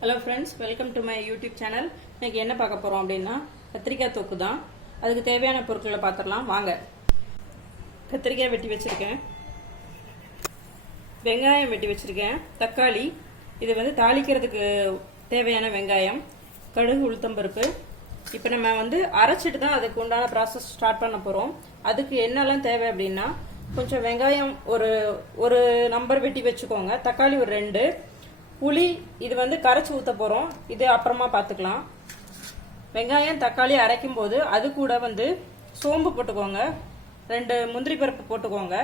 Hello friends welcome to my YouTube channel இன்னைக்கு என்ன பார்க்க போகிறோம் அப்படின்னா கத்திரிக்காய் தொக்கு தான். அதுக்கு தேவையான பொருட்களை பார்த்துடலாம். வாங்க. கத்திரிக்காய் வெட்டி வச்சுருக்கேன். வெங்காயம் வெட்டி வச்சுருக்கேன். தக்காளி. இது வந்து தாளிக்கிறதுக்கு தேவையான வெங்காயம். கடுகு உளுத்தம்பருப்பு இப்போ நம்ம வந்து அரைச்சிட்டு தான் அதுக்கு உண்டான ப்ராசஸ் ஸ்டார்ட் பண்ண போகிறோம் அதுக்கு என்னெல்லாம் தேவை அப்படின்னா கொஞ்சம் வெங்காயம் ஒரு ஒரு நம்பர் வெட்டி வச்சுக்கோங்க. தக்காளி ஒரு ரெண்டு. புளி இது வந்து கரைச்சி ஊற்ற போகிறோம் இது அப்புறமா பார்த்துக்கலாம் வெங்காயம் தக்காளி அரைக்கும் போது அது கூட வந்து சோம்பு போட்டுக்கோங்க. ரெண்டு முந்திரி பருப்பு போட்டுக்கோங்க.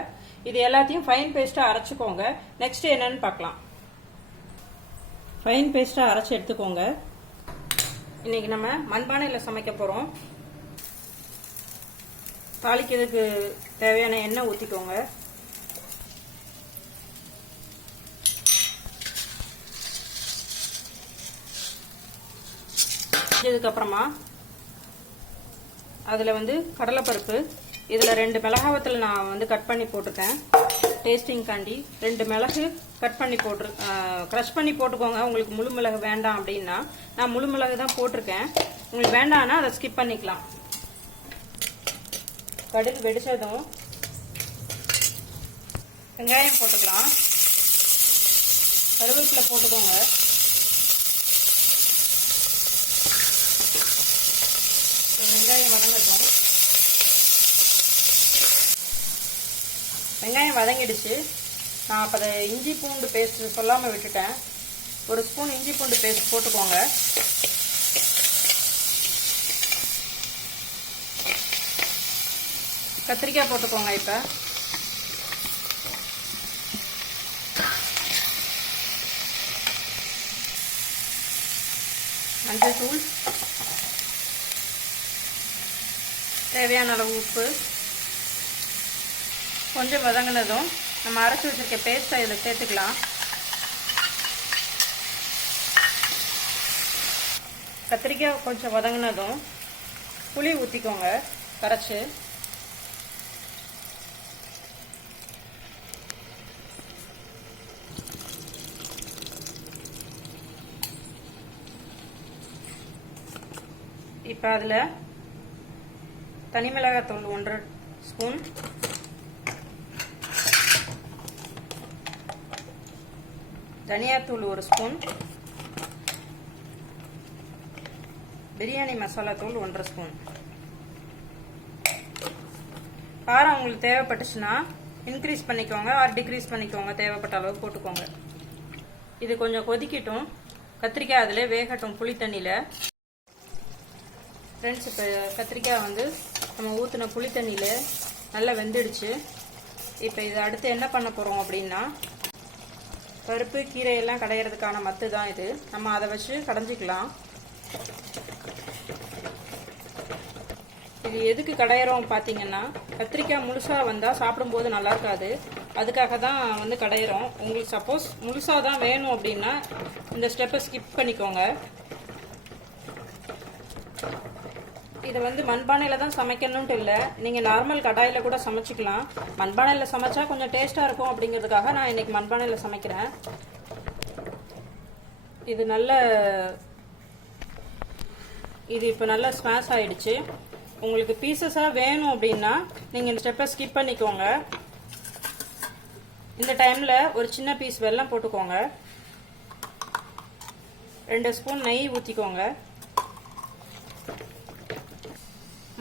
இது எல்லாத்தையும் ஃபைன் பேஸ்ட்டாக அரைச்சிக்கோங்க. நெக்ஸ்ட் என்னன்னு பார்க்கலாம் ஃபைன் பேஸ்ட்டாக அரைச்சி எடுத்துக்கோங்க. இன்னைக்கு நம்ம மண்பானையில் சமைக்க போகிறோம் தாளிக்கிறதுக்கு தேவையான எண்ணெய் ஊற்றிக்கோங்க இதுக்கப்புறமா அதில் வந்து கடலைப்பருப்பு. இதில் ரெண்டு மிளகாவத்தில் நான் வந்து கட் பண்ணி போட்டிருக்கேன். டேஸ்டிங்காண்டி ரெண்டு மிளகு கட் பண்ணி போட்டு க்ரஷ் பண்ணி போட்டுக்கோங்க. உங்களுக்கு முழு மிளகு வேண்டாம் அப்படின்னா நான் முழு மிளகு தான் போட்டிருக்கேன். உங்களுக்கு வேண்டாம்னா அதை ஸ்கிப் பண்ணிக்கலாம். கடுகு வெடிச்சதும் வெங்காயம் போட்டுக்கலாம். கருவேப்பிலை போட்டுக்கோங்க. வெங்காயம் வதங்கட்டும். வெங்காயம் வதங்கிடுச்சு. நான் அப்போ அதை இஞ்சி பூண்டு பேஸ்ட் சொல்லாமல் விட்டுட்டேன். ஒரு ஸ்பூன் இஞ்சி பூண்டு பேஸ்ட் போட்டுக்கோங்க. கத்திரிக்காய் போட்டுக்கோங்க இப்போ. மஞ்சள் தூள். தேவையான அளவு உப்பு. கொஞ்சம் வதங்கினதும் நம்ம அரைச்சி வச்சிருக்க பேஸ்ட்டை இதில் சேர்த்துக்கலாம். கத்திரிக்காய் கொஞ்சம் வதங்கினதும் புளி ஊற்றிக்கோங்க கரைச்சி. இப்போ அதில் தனி மிளகாத்தூள் ஒன்றரை ஸ்பூன். தனியாத்தூள் ஒரு ஸ்பூன். பிரியாணி மசாலா தூள் ஒன்றரை ஸ்பூன். காரம் உங்களுக்கு தேவைப்பட்டுச்சுன்னா இன்க்ரீஸ் பண்ணிக்கோங்க ஆர் டிக்ரீஸ் பண்ணிக்கோங்க. தேவைப்பட்ட அளவு போட்டுக்கோங்க. இது கொஞ்சம் கொதிக்கட்டும். கத்திரிக்காய் அதில் வேகட்டும் புளி தண்ணியில். ஃப்ரெண்ட்ஸ் இப்போ கத்திரிக்காய் வந்து நம்ம ஊற்றின புளி தண்ணியில் நல்லா வெந்துடுச்சு. இப்போ இது அடுத்து என்ன பண்ண போகிறோம் அப்படின்னா பருப்பு கீரை எல்லாம் கடையிறதுக்கான மத்து தான் இது. நம்ம அதை வச்சு கடைஞ்சிக்கலாம். இது எதுக்கு கடையிறோம் பார்த்தீங்கன்னா கத்திரிக்காய் முழுசாக வந்தால் சாப்பிடும்போது நல்லா இருக்காது. அதுக்காக தான் வந்து கடையிறோம். உங்களுக்கு சப்போஸ் முழுசாக தான் வேணும் அப்படின்னா இந்த ஸ்டெப்பை ஸ்கிப் பண்ணிக்கோங்க. இதை வந்து மண்பானையில் தான் சமைக்கணுன்ட்டு இல்லை. நீங்கள் நார்மல் கடாயில் கூட சமைச்சிக்கலாம். மண்பானையில் சமைச்சா கொஞ்சம் டேஸ்ட்டாக இருக்கும் அப்படிங்கிறதுக்காக நான் இன்னைக்கு மண்பானையில் சமைக்கிறேன். இது நல்ல இது இப்போ நல்லா ஸ்மாஷ் ஆயிடுச்சு. உங்களுக்கு பீசஸாக வேணும் அப்படின்னா நீங்கள் இந்த ஸ்டெப்பை ஸ்கிப் பண்ணிக்கோங்க. இந்த டைமில் ஒரு சின்ன பீஸ் வெல்லம் போட்டுக்கோங்க. ரெண்டு ஸ்பூன் நெய் ஊற்றிக்கோங்க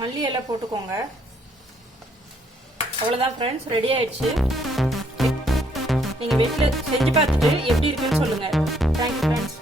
மல்லி இலை போட்டுக்கோங்க. அவ்வளோதான் ஃப்ரெண்ட்ஸ் ரெடி ஆயிடுச்சு. நீங்கள் வீட்டில் செஞ்சு பார்த்துட்டு எப்படி இருக்குன்னு சொல்லுங்கள் தேங்க்யூ ஃப்ரெண்ட்ஸ்